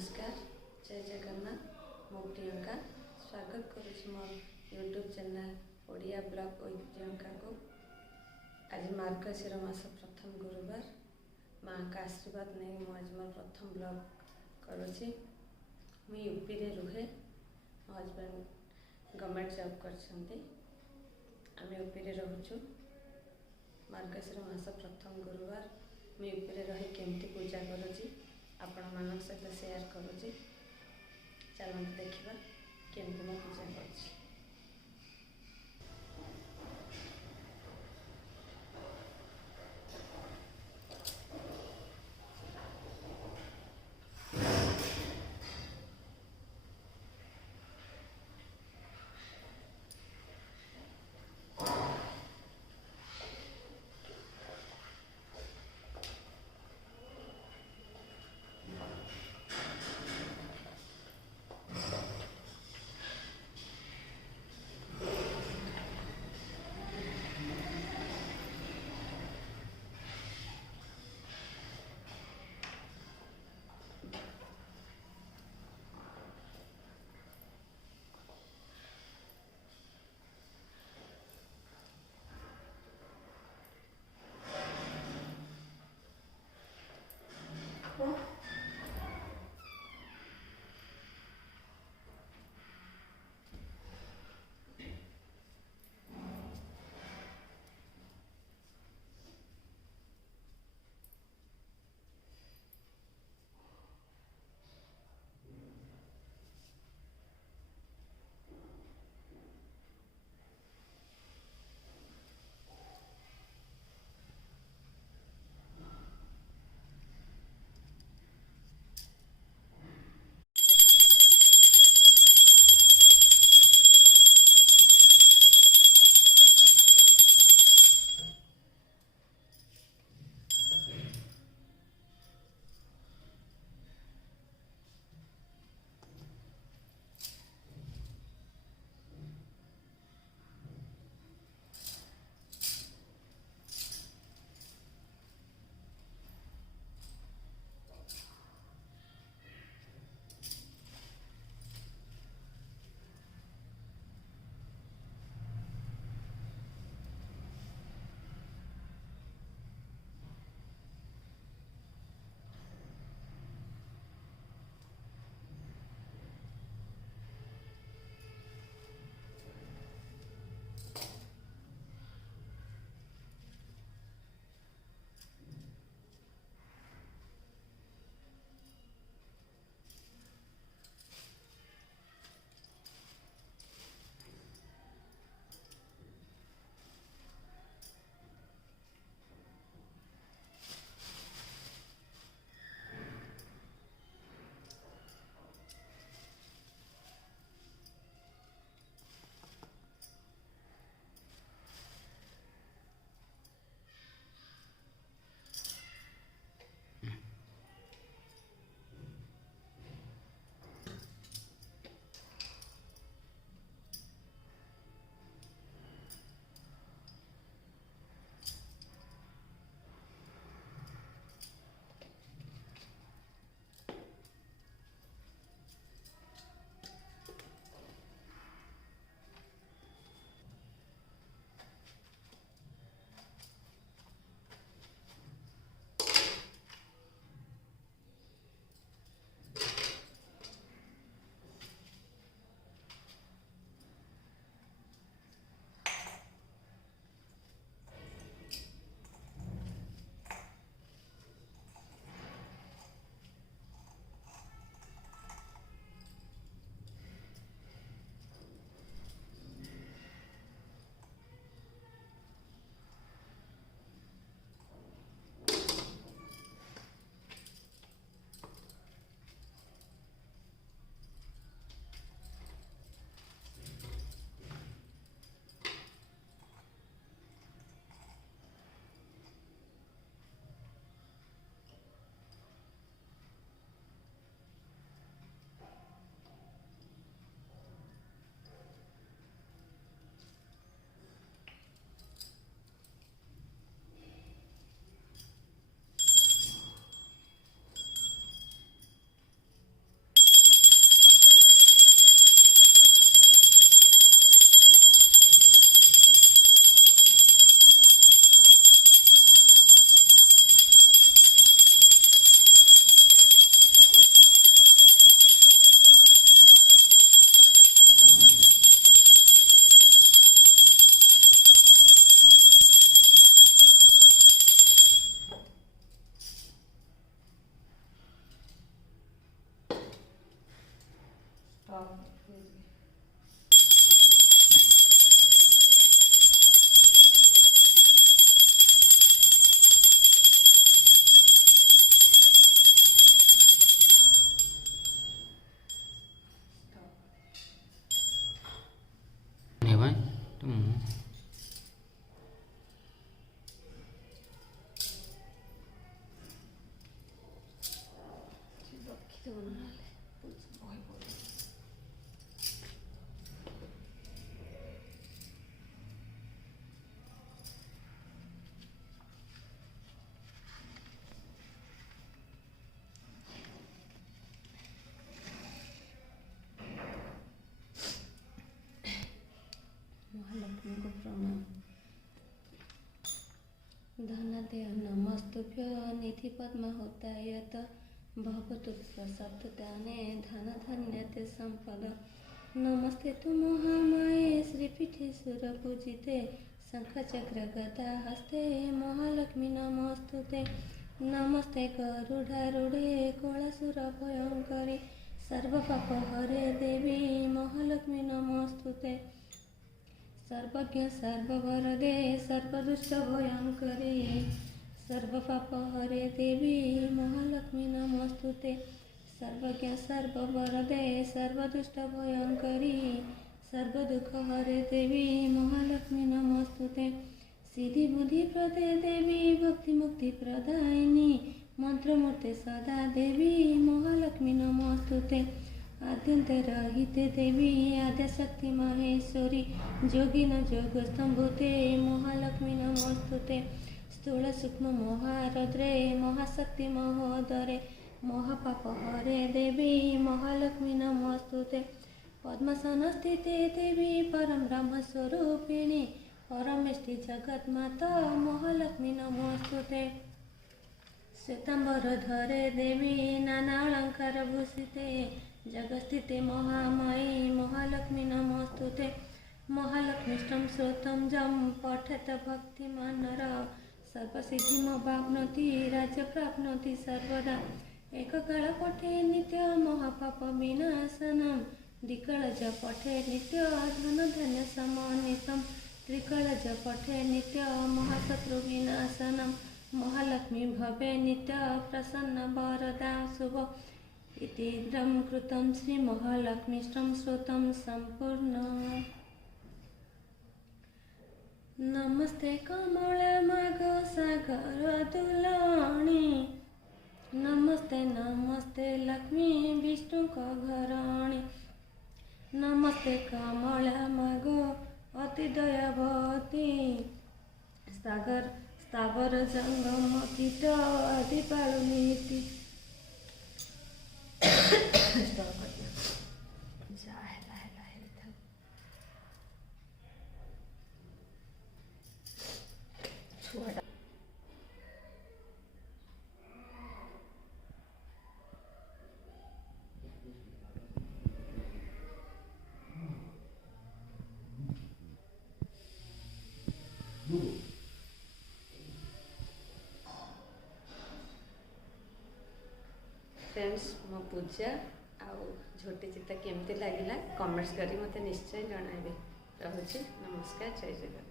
नमस्कार जय जगन्नाथ मो प्रियंका स्वागत करुँच मोर YouTube channel Odia blog with Priyanka को। आज मार्गशीर मास प्रथम गुरुवार माँ का आशीर्वाद नहीं मु आज मोर प्रथम ब्लॉग करुँची। मु यूपी रे रुहे, मो हजबैंड गवर्नमेंट जॉब करछंती। आम यूपी रे रहूचु। मार्गशीर मास प्रथम गुरुवार मु यूपी रे रही केमती पूजा करुँची आपण मानक सहित शेयर करुँची। चलते देखा केमती मो पूजा करुँची। हाँ này vậy đúng महालक्ष्मी को प्रणाम। धनते नमस्तुभ्य निधि पद्महुतायत भवतु प्रसाददाने धन धन्यते संपद। नमस्ते तु महामाये श्रीपीठे सुरपूजिते शंखचक्र गदा हस्ते महालक्ष्मी नमस्तुते। नमस्ते गरुडारूढे कोलासुर भयंकरी सर्वपापहरे देवी महालक्ष्मी नमस्तुते। सर्वज्ञ सर्ववरदे सर्वदुष्ट भयंकरी सर्वपापहरे देवी महालक्ष्मी नमस्तुते। सर्वज्ञ सर्ववरदे सर्वदुष्ट भयंकरी सर्वदुःखहरे देवी महालक्ष्मी नमस्तुते। सिद्धि बुद्धि प्रदे देवी भक्ति मुक्ति प्रदायिनी मंत्रमूर्ते सदा देवी महालक्ष्मी नमस्तुते। आद्यंत रहिते देवी आद्यशक्ति महेश्वरी जोगिन जोग स्तंभुते महालक्ष्मी नमस्तुते। स्थूल सूक्ष्म महारद्रे महाशक्ति महोदरे महापापहरे देवी महालक्ष्मी नमस्तुते। पद्मासन स्थिते देवी परम ब्रह्म स्वरूपिणी परमेष्टि जगन्माता महालक्ष्मी नमस्तुते। श्वेतांबर धरे देवी नाना अलंकार भूषिते जगस्थिते महामायी महालक्ष्मी नमस्तुते। महालक्ष्मीष्टं श्रोतं जं पठेत भक्तिमान् नरः सर्वसिद्धिमवाप्नोति राज्य प्राप्नोति सर्वदा। एककाल पठे नित्य महापाप विनाशनं द्विकालज पठे नित्य धन धान्य समन्वितं त्रिकालज पठे नित्य महाशत्रु विनाशनं महालक्ष्मी भवे नित्य प्रसन्न वरदा शुभ। इतीन्द्रं कृतं श्री महालक्ष्मीष्टं श्रोतं सम्पूर्णम्। नमस्ते कमलमागो सागर दुलाणी नमस्ते नमस्ते लक्ष्मी विष्णु घराणी। नमस्ते कमलमागो अति दयावती सागर स्थावर जंगम कीट आदि पालुनीति फ्रेंड्स मो पूजा आउ झोटी चिता केमती लगिला कमेंट्स करी मते निश्चय जणाइबे। रहुछि नमस्कार जय जगन्नाथ।